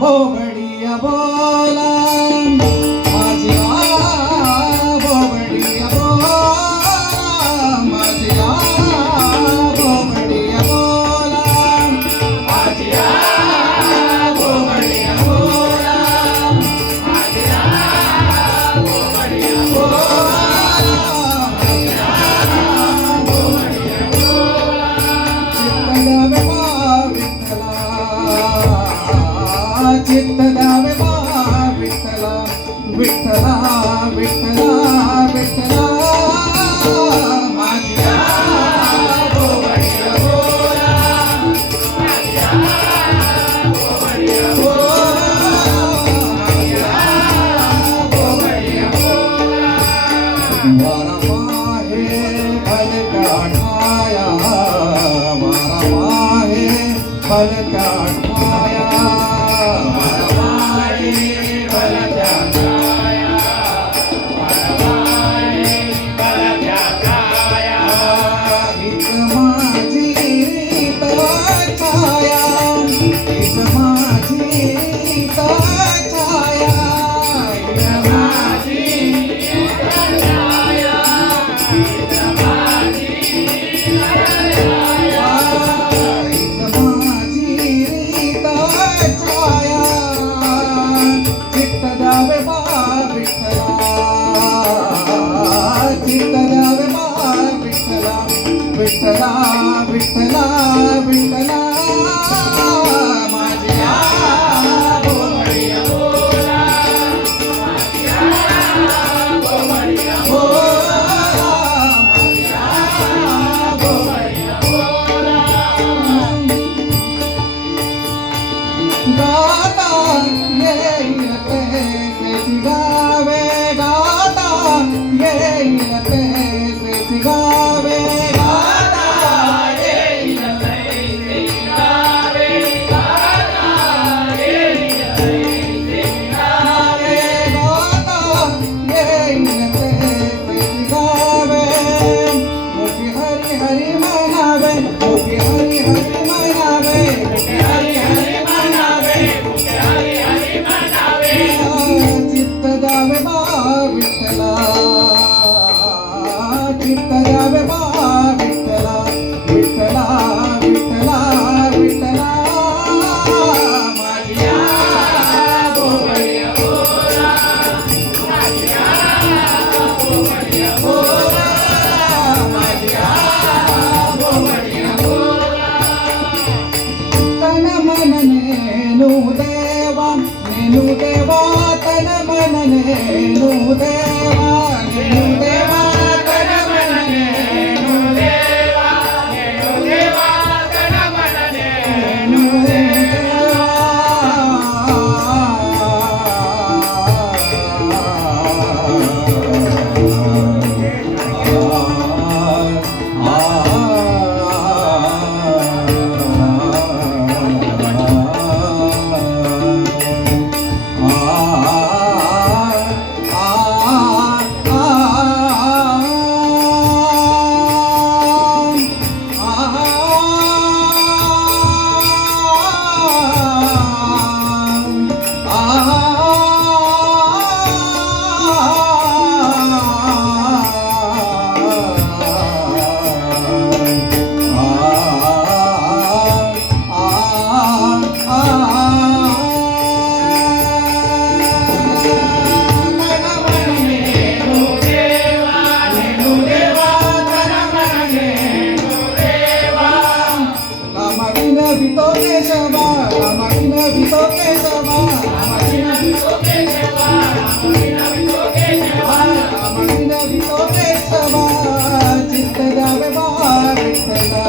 बोबडिया बोला माझ्या बोबडिया बोला माझ्या बोबडिया बोला माझ्या बोबडिया बोला माझ्या बोबडिया बोला चित्त द्यावे बा विठ्ठला विठ्ठला विठ्ठला विठ्ठला माझ्या बोबडिया बोला माझ्या बोबडिया बोला माझ्या बोबडिया बोला वारा माहे भलका ठाया वारा माहे भलका ठाया विठ्ठला विठ्ठला विठ्ठला माझ्या बोबडिया बोला माझ्या बोबडिया बोला माझ्या बोबडिया बोला गाता येईल तेच गावे गाता येईल तेच गावे चित्त द्यावे बा विठ्ठला विठ्ठला विठ्ठला विठ्ठला माझ्या बोबडिया बोला माझ्या बोबडिया बोला माझ्या बोबडिया बोला तन मन नेनू देवा तन मन नेनू देवा चित्त द्यावे बा विठ्ठला